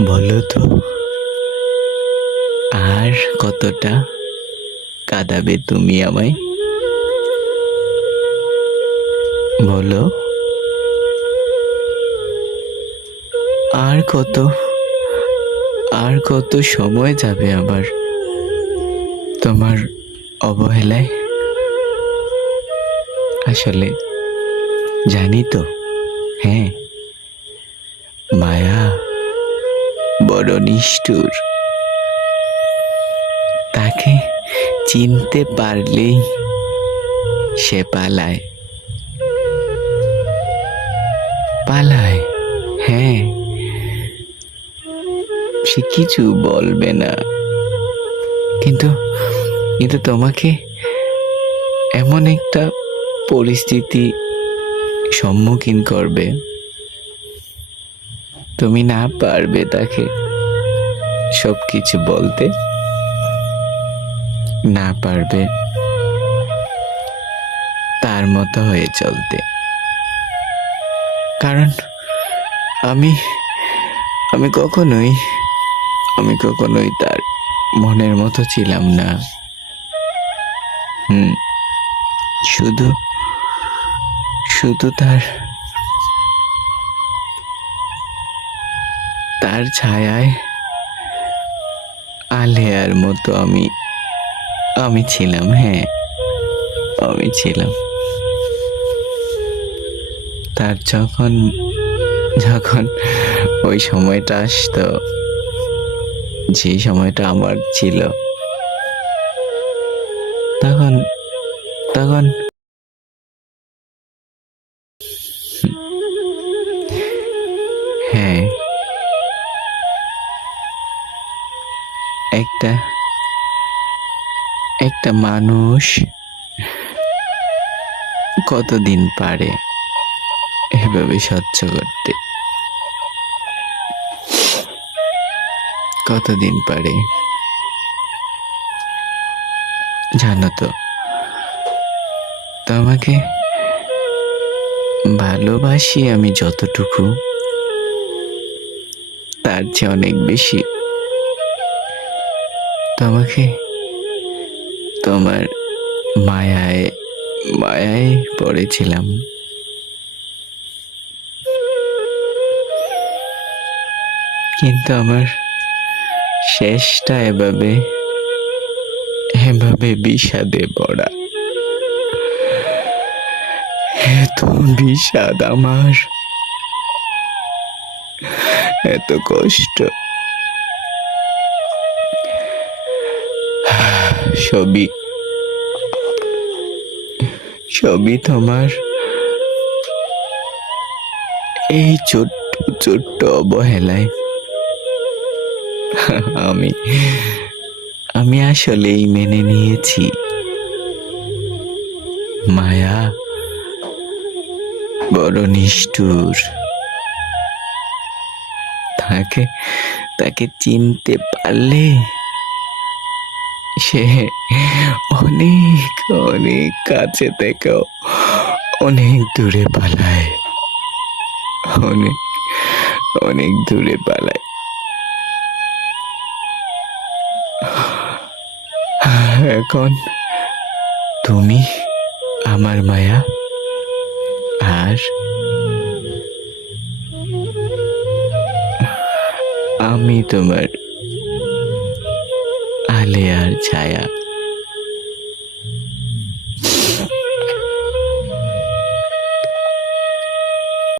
বলো তো, আর কতটা কাঁদাবে তুমি আমায়? বলো, আর কত আর কত সময় যাবে আবার তোমার অবহেলায়? আসলে জানি তো হ্যাঁ মায়া বড় নিষ্ঠুর। তাকে চিনতে পারলেই সে পালায়। পালায়? হ্যাঁ। সে কিছু বলবে না। কিন্তু কিন্তু তোমাকে এমন একটা পরিস্থিতি সম্মুখীন করবে। তুমি না পারবে তাকে সব কিছু বলতে না পারবে তার মতো হয়ে চলতে। কারণ আমি আমি কখনোই আমি কখনোই তার মনের মতো ছিলাম না। হুম, শুধু শুধু তার তার ছায়ায় আলেয়ার মতো আমি আমি ছিলাম হ্যাঁ আমি ছিলাম। তার যখন যখন ওই সময়টা আসতো, যে সময়টা আমার ছিল, তখন তখন একটা একটা মানুষ কতদিন পারে এভাবে স্বচ্ছ করতে? কতদিন পারে? জানো তো, তোমাকে ভালোবাসি আমি যতটুকু, তার চেয়ে অনেক বেশি। তোমাকে তোমার মায়ায় মায়ায় পড়েছিলাম। কিন্তু আমার শেষটা এভাবে এভাবে বিষাদে পড়া এত বিষাদ আমার। এত কষ্ট। সবই সবই তোমার এই ছোট্ট ছোট্ট অবহেলায়। আমি আমি আসলেই মেনে নিয়েছি। মায়া বড় নিষ্ঠুর। তাকে তাকে চিনতে পারলে সে অনেক অনেক কাছে থেকেও অনেক দূরে পালায়। অনেক অনেক দূরে পালায়। এখন তুমি আমার মায়া আর আমি তোমার আলেয়ার ছায়া